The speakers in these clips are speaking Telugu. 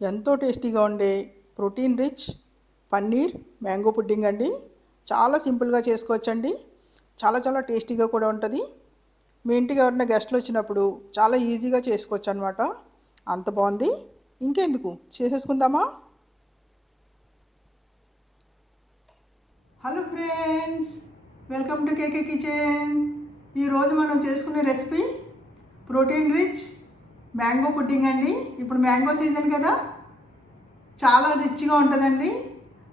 ఎంతో టేస్టీగా ఉండే protein rich paneer mango pudding అండి. చాలా సింపుల్గా చేసుకోవచ్చండి. చాలా చాలా టేస్టీగా కూడా ఉంటుంది. మీ ఇంటికి ఎవరైనా గెస్ట్లు వచ్చినప్పుడు చాలా ఈజీగా చేసుకోవచ్చు అనమాట అంత బాగుంది. ఇంకెందుకు? చేసేసుకుందామా? Hello friends welcome to KK Kitchen. ఈరోజు మనం చేసుకునే recipe protein rich mango pudding అండి. ఇప్పుడు మ్యాంగో సీజన్ కదా. చాలా రిచ్గా ఉంటుందండి.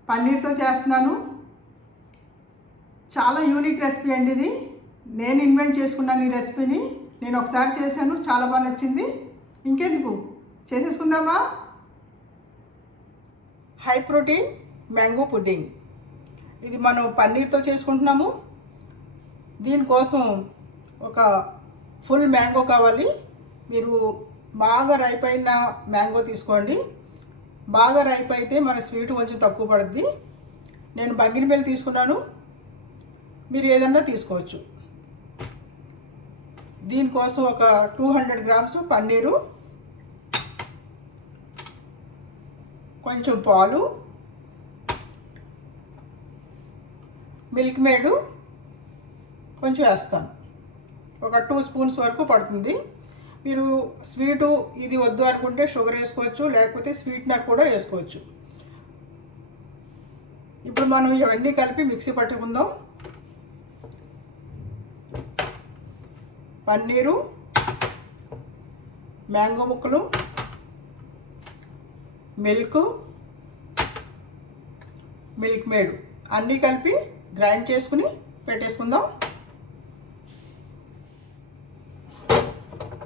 పన్నీర్తో చేస్తున్నాను. చాలా యూనిక్ రెసిపీ అండి ఇది. నేను ఇన్వెంట్ చేసుకున్నాను ఈ రెసిపీని. నేను ఒకసారి చేశాను. చాలా బాగా నచ్చింది. ఇంకెందుకు? చేసేసుకుందామా? High protein mango pudding. ఇది మనం పన్నీర్తో చేసుకుంటున్నాము. దీనికోసం ఒక ఫుల్ మ్యాంగో కావాలి. మీరు బాగా రైప్ అయిన మ్యాంగో తీసుకోండి. బాగా రైప్ అయితే మన స్వీట్ కొంచెం తక్కువ పడుద్ది. నేను బంగినపల్లి తీసుకున్నాను. మీరు ఏదన్నా తీసుకోవచ్చు. దీనికోసం ఒక టూ హండ్రెడ్ గ్రామ్స్ పన్నీరు కొంచెం పాలు మిల్క్ మేడు కొంచెం వేస్తాను. ఒక టూ స్పూన్స్ వరకు పడుతుంది. మీరు స్వీటు ఇది వద్దు అనుకుంటే షుగర్ వేసుకోవచ్చు లేకపోతే స్వీట్నర్ కూడా వేసుకోవచ్చు. ఇప్పుడు మనం ఇవన్నీ కలిపి మిక్సీ పట్టుకుందాం. పన్నీరు మ్యాంగో ముక్కలు మిల్క్ మిల్క్ మేడ్. అన్నీ కలిపి గ్రైండ్ చేసుకుని పెట్టేసుకుందాం.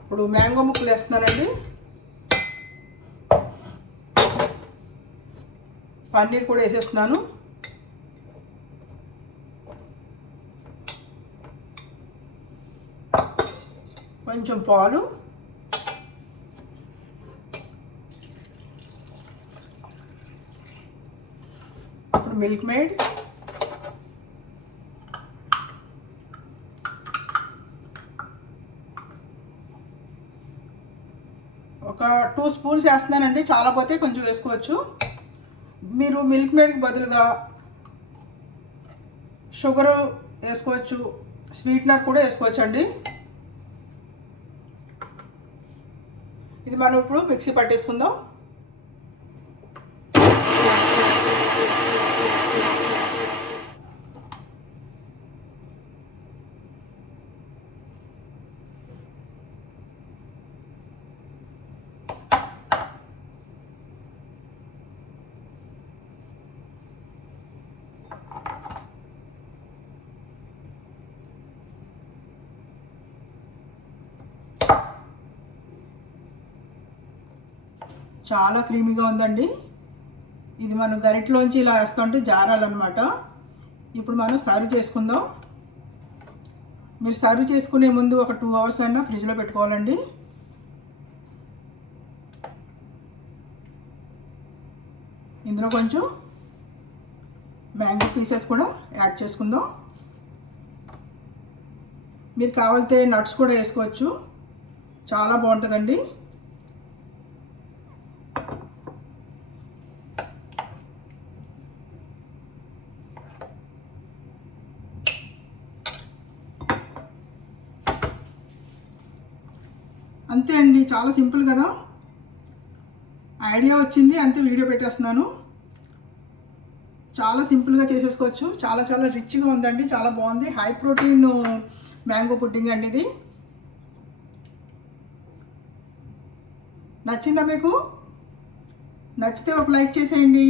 ఇప్పుడు మ్యాంగో ముక్కలు వేస్తున్నానండి. పన్నీర్ కూడా వేసేస్తున్నాను. కొంచెం పాలు. ఇప్పుడు మిల్క్ మేడ్. ఒక టూ స్పూన్స్ వేస్తున్నానండి. చాలా పోతే కొంచెం వేసుకోవచ్చు. మీరు మిల్క్ మేడ్కి బదులుగా షుగరు వేసుకోవచ్చు. స్వీట్నర్ కూడా వేసుకోవచ్చు అండి ఇది మనం ఇప్పుడు మిక్సీ పట్టేసుకుందాం. చాలా క్రీమీగా ఉందండి. ఇది మనం గరిటలోంచి ఇలా వేస్తుంటే జారాలన్నమాట. ఇప్పుడు మనం సర్వ్ చేసుకుందాం. మీరు సర్వ్ చేసుకునే ముందు ఒక టూ అవర్స్ అయినా ఫ్రిడ్జ్లో పెట్టుకోవాలండి. ఇందులో కొంచెం మ్యాంగో పీసెస్ కూడా యాడ్ చేసుకుందాం. మీరు కావాలితే నట్స్ కూడా వేసుకోవచ్చు. చాలా బాగుంటుందండి. అంతే అండి చాలా సింపుల్ కదా? ఐడియా వచ్చింది అంతే వీడియో పెట్టేస్తున్నాను. చాలా సింపుల్గా చేసేసుకోవచ్చు చాలా చాలా రిచ్గా ఉందండి చాలా బాగుంది. హై ప్రోటీన్ మ్యాంగో పుడ్డింగ్ అండి ఇది. నచ్చిందా మీకు? నచ్చితే ఒక లైక్ చేసేయండి.